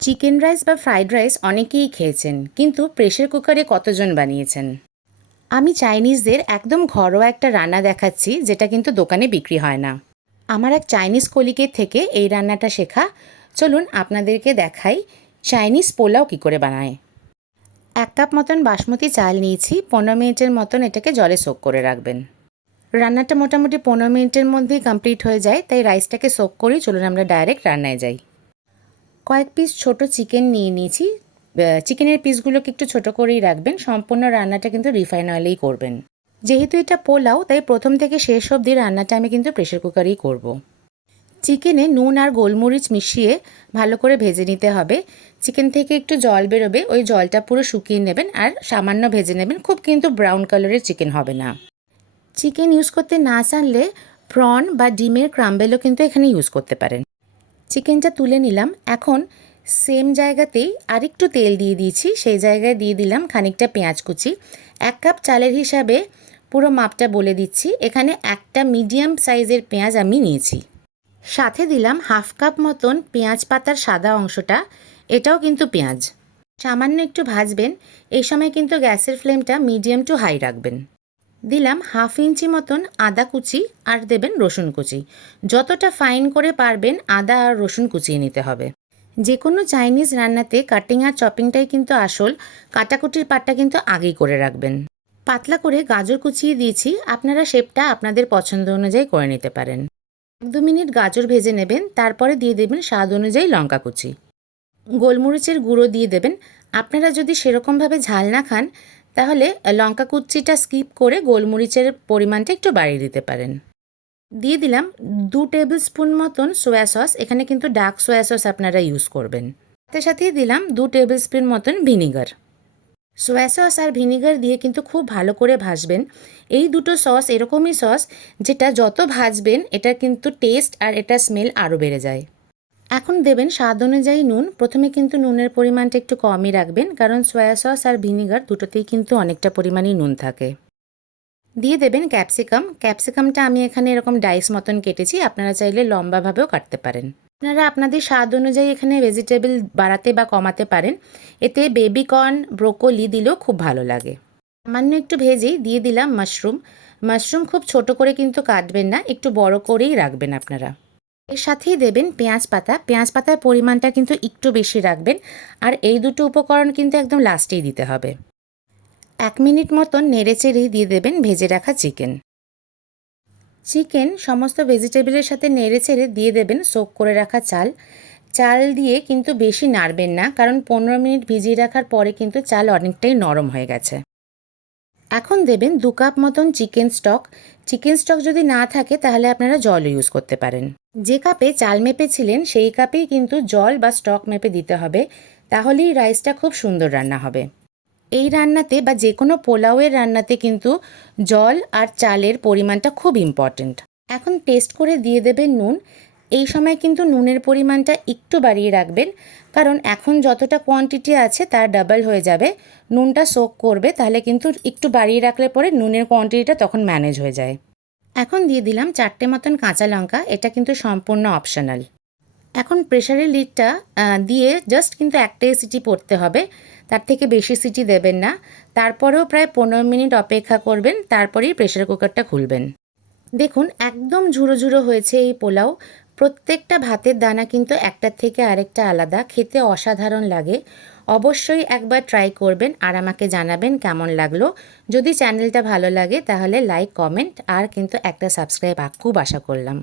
Chicken rice বা fried rice অনেকেই খেয়েছেন, কিন্তু প্রেশার কুকারে কতজন বানিয়েছেন? আমি চাইনিজদের একদম ঘরোয়া একটা রান্না দেখাচ্ছি, যেটা কিন্তু দোকানে বিক্রি হয় না। আমার এক চাইনিজ কলিগের থেকে এই রান্নাটা শেখা। চলুন আপনাদেরকে দেখাই চাইনিজ পোলাও কী করে বানায়। 1 কাপ মতন বাসমতি চাল নিয়েছি। 15 মিনিটের মতন এটাকে জলে সোক করে রাখবেন। রান্নাটা মোটামুটি 15 মিনিটের মধ্যেই কমপ্লিট হয়ে যায়, তাই রাইসটাকে সোক করেই চলুন আমরা ডাইরেক্ট রান্নায় যাই। কয়েক পিস ছোট চিকেন নিয়ে নিয়েছি। চিকেনের পিসগুলোকে একটু ছোট করেই রাখবেন। সম্পূর্ণ রান্নাটা কিন্তু রিফাইন অয়েলেই করবেন। যেহেতু এটা পোলাও, তাই প্রথম থেকে শেষ অবধি রান্নাটা আমি কিন্তু প্রেশার কুকারেই করব। চিকেনে নুন আর গোলমরিচ মিশিয়ে ভালো করে ভেজে নিতে হবে। চিকেন থেকে একটু জল বেরোবে, ওই জলটা পুরো শুকিয়ে নেবেন আর সামান্য ভেজে নেবেন। খুব কিন্তু ব্রাউন কালারের চিকেন হবে না। চিকেন ইউজ করতে না জানলে প্রন বা ডিমের ক্রাম্বেলও কিন্তু এখানে ইউজ করতে পারেন। চিকেনটা তুলে নিলাম। এখন সেম জায়গাতেই আরেকটু তেল দিয়ে দিয়েছি, সেই জায়গায় দিয়ে দিলাম খানিকটা পেঁয়াজ কুচি। 1 কাপ চালের হিসাবে পুরো মাপটা বলে দিচ্ছি। এখানে একটা মিডিয়াম সাইজের পেঁয়াজ আমি নিয়েছি। সাথে দিলাম 1/2 কাপ মতন পেঁয়াজ পাতার সাদা অংশটা, এটাও কিন্তু পেঁয়াজ। সামান্য একটু ভাজবেন। এই সময় কিন্তু গ্যাসের ফ্লেমটা মিডিয়াম টু হাই রাখবেন। দিলাম 1/2 ইঞ্চি মতন আদা কুচি আর দেবেন রসুন কুচি। যতটা ফাইন করে পারবেন আদা আর রসুন কুচিয়ে নিতে হবে। যে কোনো চাইনিজ রান্নাতে কাটিং আর চপিংটাই কিন্তু আসল, কাটাকুটির পাটটা কিন্তু আগেই করে রাখবেন। পাতলা করে গাজর কুচিয়ে দিয়েছি, আপনারা শেপটা আপনাদের পছন্দ অনুযায়ী করে নিতে পারেন। 1-2 মিনিট গাজর ভেজে নেবেন, তারপরে দিয়ে দেবেন স্বাদ অনুযায়ী লঙ্কা কুচি। গোলমরিচের গুঁড়ো দিয়ে দেবেন। আপনারা যদি সেরকমভাবে ঝাল না খান, তাহলে লঙ্কা কুচিটা স্কিপ করে গোলমরিচের পরিমাণটা একটু বাড়িয়ে দিতে পারেন। দিয়ে দিলাম 2 টেবিল স্পুন মতন সোয়া সস। এখানে কিন্তু ডার্ক সোয়া সস আপনারা ইউজ করবেন। সাথে সাথেই দিলাম 2 টেবিল স্পুন মতন ভিনিগার। সোয়া সস আর ভিনিগার দিয়ে কিন্তু খুব ভালো করে ভাজবেন। এই দুটো সস এরকমই সস, যেটা যত ভাজবেন এটা কিন্তু টেস্ট আর এটা স্মেল আরও বেড়ে যায়। এখন দেবেন স্বাদ অনুযায়ী নুন। প্রথমে কিন্তু নুনের পরিমাণটা একটু কমই রাখবেন, কারণ সয়া সস আর ভিনিগার দুটোতেই কিন্তু অনেকটা পরিমাণেই নুন থাকে। দিয়ে দেবেন ক্যাপসিকাম। ক্যাপসিকামটা আমি এখানে এরকম ডাইস মতন কেটেছি, আপনারা চাইলে লম্বাভাবেও কাটতে পারেন। আপনারা আপনাদের স্বাদ অনুযায়ী এখানে ভেজিটেবল বাড়াতে বা কমাতে পারেন। এতে বেবি কর্ন, ব্রোকলি দিলেও খুব ভালো লাগে। সামান্য একটু ভেজেই দিয়ে দিলাম মাশরুম। মাশরুম খুব ছোট করে কিন্তু কাটবেন না, একটু বড় করেই রাখবেন আপনারা। এর সাথেই দেবেন পেঁয়াজ পাতা। পেঁয়াজ পাতার পরিমাণটা কিন্তু একটু বেশি রাখবেন, আর এই দুটো উপকরণ কিন্তু একদম লাস্টেই দিতে হবে। 1 মিনিট মতন নেড়েচেড়েই দিয়ে দেবেন ভেজে রাখা চিকেন। চিকেন সমস্ত ভেজিটেবলের সাথে নেড়েচেড়ে দিয়ে দেবেন সোক করে রাখা চাল। চাল দিয়ে কিন্তু বেশি নাড়বেন না, কারণ 15 মিনিট ভিজিয়ে রাখার পরে কিন্তু চাল অনেকটাই নরম হয়ে গেছে। এখন দেবেন 2 কাপ মতন চিকেন স্টক। চিকেন স্টক যদি না থাকে তাহলে আপনারা জল ইউজ করতে পারেন। যে কাপে চাল মেপেছিলেন সেই কাপেই কিন্তু জল বা স্টক মেপে দিতে হবে, তাহলেই রাইসটা খুব সুন্দর রান্না হবে। এই রান্নাতে বা যে কোনো পোলাওয়ের রান্নাতে কিন্তু জল আর চালের পরিমাণটা খুব ইম্পর্ট্যান্ট। এখন টেস্ট করে দিয়ে দেবেন নুন। এই সময় কিন্তু নুনের পরিমাণটা একটু বাড়িয়ে রাখবেন, কারণ এখন যতটা কোয়ান্টিটি আছে তার ডাবল হয়ে যাবে। নুনটা সোক করবে, তাহলে কিন্তু একটু বাড়িয়ে রাখলে পরে নুনের কোয়ান্টিটিটা তখন ম্যানেজ হয়ে যায়। এখন দিয়ে দিলাম 4টে মতন কাঁচা লঙ্কা। এটা কিন্তু সম্পূর্ণ অপশনাল। এখন প্রেশারের লিডটা দিয়ে জাস্ট কিন্তু একটাই সিটি পড়তে হবে, তার থেকে বেশি সিটি দেবেন না। তারপরেও প্রায় 15 মিনিট অপেক্ষা করবেন, তারপরেই প্রেশার কুকারটা খুলবেন। দেখুন একদম ঝুরো ঝুরো হয়েছে এই পোলাও। প্রত্যেকটা ভাতের দানা কিন্তু একটার থেকে আরেকটা আলাদা, খেতে অসাধারণ লাগে। অবশ্যই একবার ট্রাই করবেন আর আমাকে জানাবেন কেমন লাগলো। যদি চ্যানেলটা ভালো লাগে তাহলে লাইক, কমেন্ট আর কিন্তু একটা সাবস্ক্রাইব খুব আশা করলাম।